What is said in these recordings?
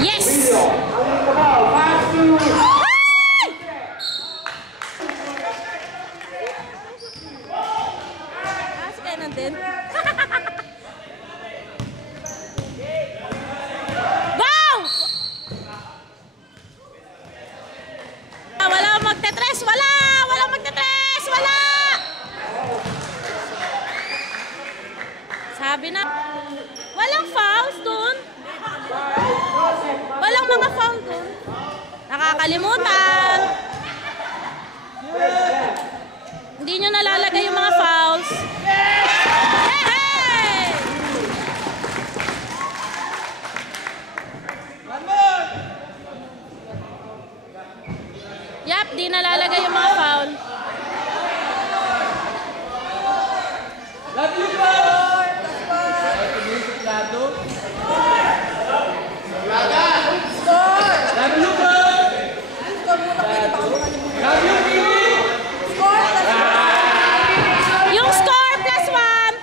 Yes! Din. Go! Wala magte-tres, wala! Wala magte-tres, wala! Sabi na, walang fouls dun. Walang mga foul dun. Nakakalimutan. Hindi nyo nalalagay yung mga fouls. Yap, di nalalagay yung mga foul. Yung score plus 1.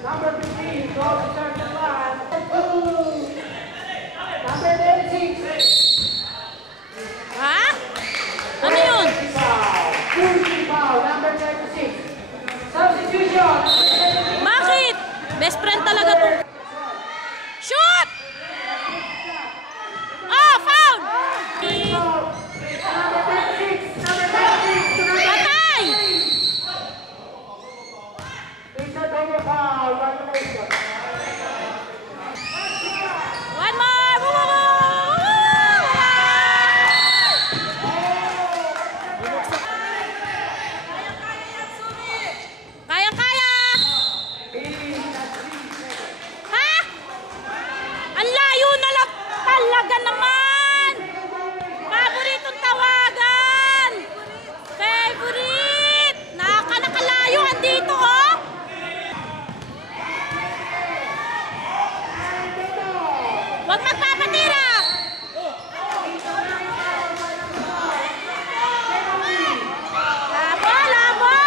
Number 15, go to turn the line. Number 36. Ha? Ano yun? Foul, number 36. Substitution. Bakit? Best friend talaga to. Shoot! Oh, foul! Number 36. Number 36. Patay! It's a double foul. Violation. One more! Woo, woo, woo! Kaya-kaya! Ha? Ang layo na lang talaga naman! Paboritong tawagan! Favorite! Nakakalayo andito, oh! Huwag magpapatira! Labo, labo!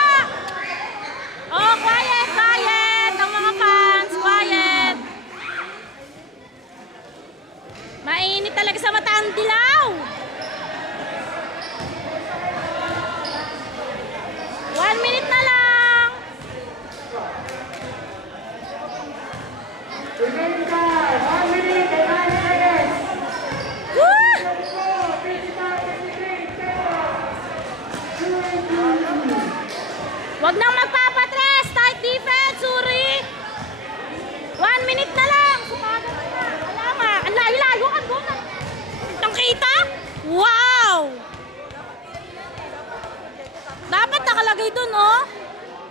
Oh, quiet, quiet! Ang mga fans, quiet! Mainit talaga sa mata ang dilaw! 1 minute na lang! Remaining time. 1 minute and 9 seconds. Woo! 55, 56, Huwag nang magpapatres! Tight defense, Suri! 1 minute na lang! Sumagat na! Wala nga! Ang layo-layo ka doon! Ang kita? Wow! Dapat nakalagay doon, oh!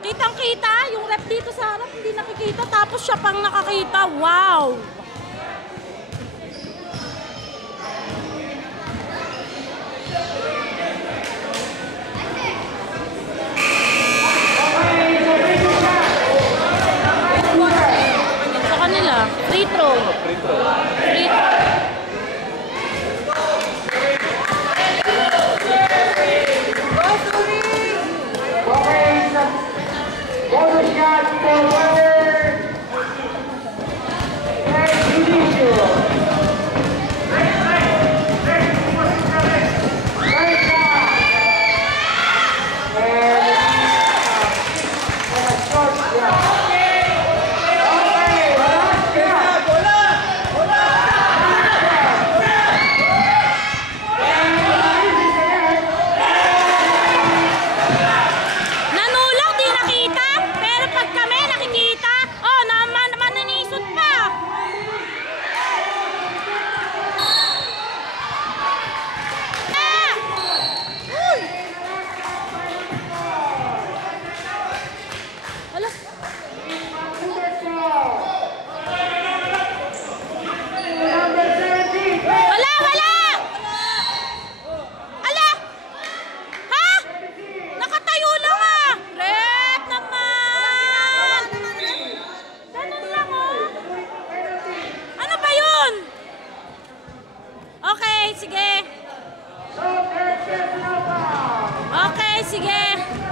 Kitang-kita! Yung rep dito sa harap hindi nakikita, tapos siya pang nakakita. Wow! Sa kanila, free throw. Free throw. bonus shot for Weber. sige. So, 10 personal foul. Okay, sige.